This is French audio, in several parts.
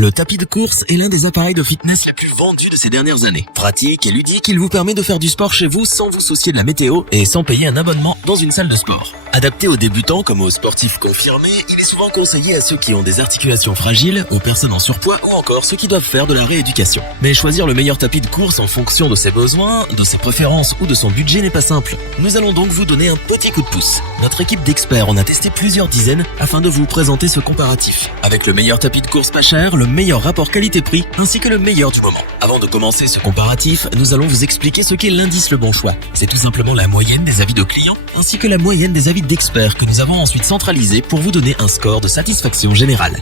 Le tapis de course est l'un des appareils de fitness les plus vendus de ces dernières années. Pratique et ludique, il vous permet de faire du sport chez vous sans vous soucier de la météo et sans payer un abonnement dans une salle de sport. Adapté aux débutants comme aux sportifs confirmés, il est souvent conseillé à ceux qui ont des articulations fragiles, aux personnes en surpoids ou encore ceux qui doivent faire de la rééducation. Mais choisir le meilleur tapis de course en fonction de ses besoins, de ses préférences ou de son budget n'est pas simple. Nous allons donc vous donner un petit coup de pouce. Notre équipe d'experts en a testé plusieurs dizaines afin de vous présenter ce comparatif. Avec le meilleur tapis de course pas cher, le meilleur rapport qualité-prix ainsi que le meilleur du moment. Avant de commencer ce comparatif, nous allons vous expliquer ce qu'est l'indice Le Bon Choix. C'est tout simplement la moyenne des avis de clients ainsi que la moyenne des avis d'experts que nous avons ensuite centralisé pour vous donner un score de satisfaction générale.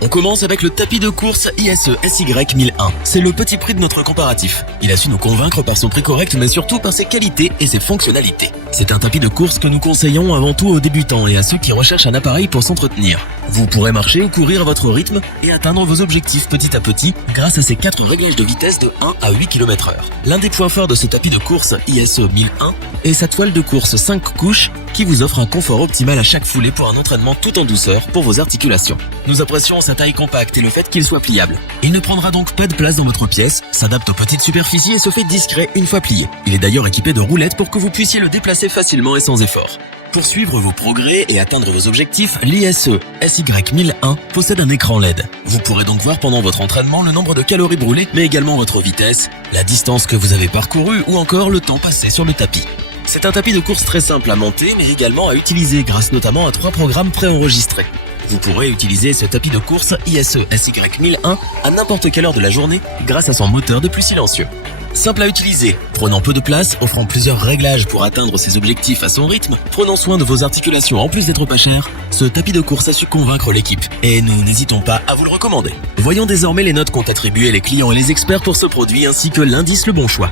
On commence avec le tapis de course ISE SY1001. C'est le petit prix de notre comparatif. Il a su nous convaincre par son prix correct, mais surtout par ses qualités et ses fonctionnalités. C'est un tapis de course que nous conseillons avant tout aux débutants et à ceux qui recherchent un appareil pour s'entretenir. Vous pourrez marcher ou courir à votre rythme et atteindre vos objectifs petit à petit grâce à ses 4 réglages de vitesse de 1 à 8 km/h. L'un des points forts de ce tapis de course ISE 1001 est sa toile de course 5 couches qui vous offre un confort optimal à chaque foulée pour un entraînement tout en douceur pour vos articulations. Nous apprécions sa taille compacte et le fait qu'il soit pliable. Il ne prendra donc pas de place dans votre pièce, s'adapte aux petites superficies et se fait discret une fois plié. Il est d'ailleurs équipé de roulettes pour que vous puissiez le déplacer facilement et sans effort. Pour suivre vos progrès et atteindre vos objectifs, l'ISE SY1001 possède un écran LED. Vous pourrez donc voir pendant votre entraînement le nombre de calories brûlées, mais également votre vitesse, la distance que vous avez parcourue ou encore le temps passé sur le tapis. C'est un tapis de course très simple à monter, mais également à utiliser grâce notamment à 3 programmes préenregistrés. Vous pourrez utiliser ce tapis de course ISE SY1001 à n'importe quelle heure de la journée grâce à son moteur de pluie silencieux. Simple à utiliser, prenant peu de place, offrant plusieurs réglages pour atteindre ses objectifs à son rythme, prenant soin de vos articulations en plus d'être pas cher, ce tapis de course a su convaincre l'équipe et nous n'hésitons pas à vous le recommander. Voyons désormais les notes qu'ont attribuées les clients et les experts pour ce produit ainsi que l'indice Le Bon Choix.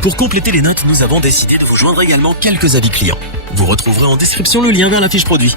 Pour compléter les notes, nous avons décidé de vous joindre également quelques avis clients. Vous retrouverez en description le lien vers la fiche produit.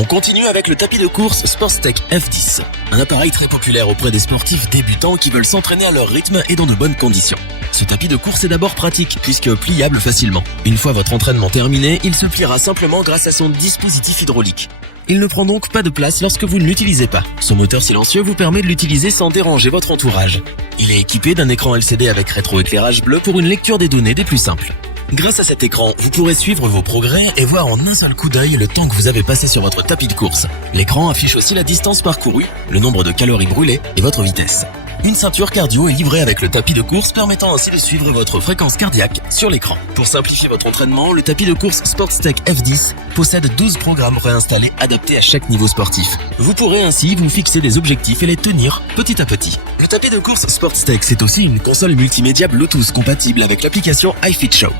On continue avec le tapis de course Sportstech F10, un appareil très populaire auprès des sportifs débutants qui veulent s'entraîner à leur rythme et dans de bonnes conditions. Ce tapis de course est d'abord pratique puisque pliable facilement. Une fois votre entraînement terminé, il se pliera simplement grâce à son dispositif hydraulique. Il ne prend donc pas de place lorsque vous ne l'utilisez pas. Son moteur silencieux vous permet de l'utiliser sans déranger votre entourage. Il est équipé d'un écran LCD avec rétroéclairage bleu pour une lecture des données des plus simples. Grâce à cet écran, vous pourrez suivre vos progrès et voir en un seul coup d'œil le temps que vous avez passé sur votre tapis de course. L'écran affiche aussi la distance parcourue, le nombre de calories brûlées et votre vitesse. Une ceinture cardio est livrée avec le tapis de course permettant ainsi de suivre votre fréquence cardiaque sur l'écran. Pour simplifier votre entraînement, le tapis de course Sportstech F10 possède 12 programmes réinstallés adaptés à chaque niveau sportif. Vous pourrez ainsi vous fixer des objectifs et les tenir petit à petit. Le tapis de course Sportstech, c'est aussi une console multimédia Bluetooth compatible avec l'application iFitShow.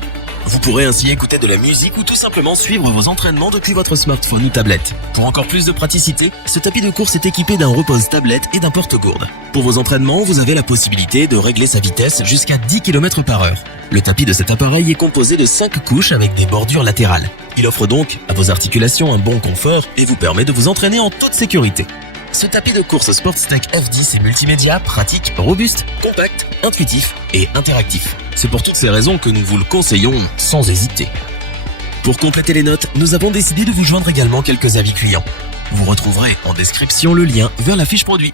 Vous pourrez ainsi écouter de la musique ou tout simplement suivre vos entraînements depuis votre smartphone ou tablette. Pour encore plus de praticité, ce tapis de course est équipé d'un repose tablette et d'un porte-gourde. Pour vos entraînements, vous avez la possibilité de régler sa vitesse jusqu'à 10 km/h. Le tapis de cet appareil est composé de 5 couches avec des bordures latérales. Il offre donc à vos articulations un bon confort et vous permet de vous entraîner en toute sécurité. Ce tapis de course Sportstech F10 est multimédia, pratique, robuste, compact, intuitif et interactif. C'est pour toutes ces raisons que nous vous le conseillons sans hésiter. Pour compléter les notes, nous avons décidé de vous joindre également quelques avis clients. Vous retrouverez en description le lien vers la fiche produit.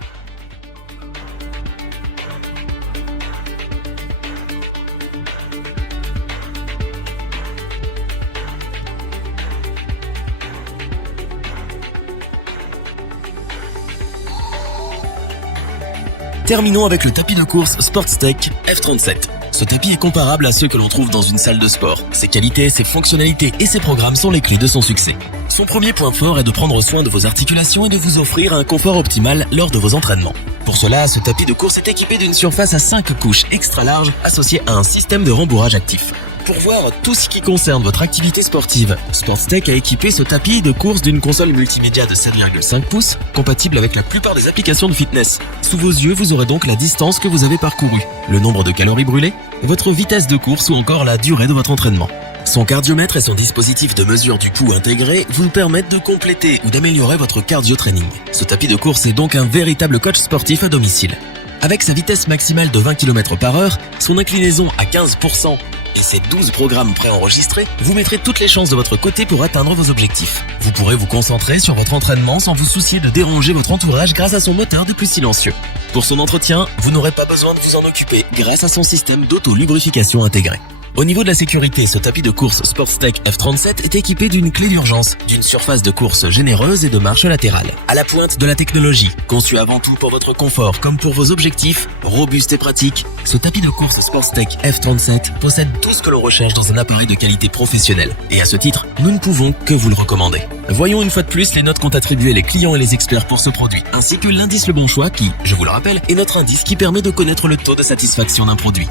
Terminons avec le tapis de course Sportstech F37. Ce tapis est comparable à ceux que l'on trouve dans une salle de sport. Ses qualités, ses fonctionnalités et ses programmes sont les clés de son succès. Son premier point fort est de prendre soin de vos articulations et de vous offrir un confort optimal lors de vos entraînements. Pour cela, ce tapis de course est équipé d'une surface à 5 couches extra larges associée à un système de rembourrage actif. Pour voir tout ce qui concerne votre activité sportive, Sportstech a équipé ce tapis de course d'une console multimédia de 7,5 pouces, compatible avec la plupart des applications de fitness. Sous vos yeux, vous aurez donc la distance que vous avez parcourue, le nombre de calories brûlées, votre vitesse de course ou encore la durée de votre entraînement. Son cardiomètre et son dispositif de mesure du pouls intégré vous permettent de compléter ou d'améliorer votre cardio-training. Ce tapis de course est donc un véritable coach sportif à domicile. Avec sa vitesse maximale de 20 km/h, son inclinaison à 15% et ses 12 programmes préenregistrés, vous mettrez toutes les chances de votre côté pour atteindre vos objectifs. Vous pourrez vous concentrer sur votre entraînement sans vous soucier de déranger votre entourage grâce à son moteur de plus silencieux. Pour son entretien, vous n'aurez pas besoin de vous en occuper grâce à son système d'auto-lubrification intégré. Au niveau de la sécurité, ce tapis de course Sportstech F37 est équipé d'une clé d'urgence, d'une surface de course généreuse et de marche latérale. À la pointe de la technologie, conçu avant tout pour votre confort comme pour vos objectifs, robuste et pratique, ce tapis de course Sportstech F37 possède tout ce que l'on recherche dans un appareil de qualité professionnelle. Et à ce titre, nous ne pouvons que vous le recommander. Voyons une fois de plus les notes qu'ont attribuées les clients et les experts pour ce produit, ainsi que l'indice Le Bon Choix qui, je vous le rappelle, est notre indice qui permet de connaître le taux de satisfaction d'un produit.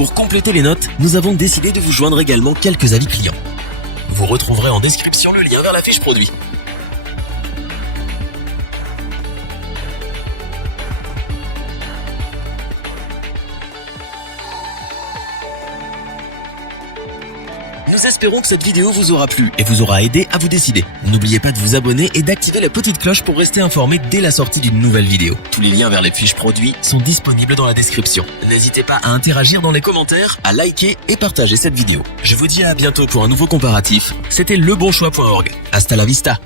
Pour compléter les notes, nous avons décidé de vous joindre également quelques avis clients. Vous retrouverez en description le lien vers la fiche produit. Nous espérons que cette vidéo vous aura plu et vous aura aidé à vous décider. N'oubliez pas de vous abonner et d'activer la petite cloche pour rester informé dès la sortie d'une nouvelle vidéo. Tous les liens vers les fiches produits sont disponibles dans la description. N'hésitez pas à interagir dans les commentaires, à liker et partager cette vidéo. Je vous dis à bientôt pour un nouveau comparatif. C'était lebonchoix.org. Hasta la vista.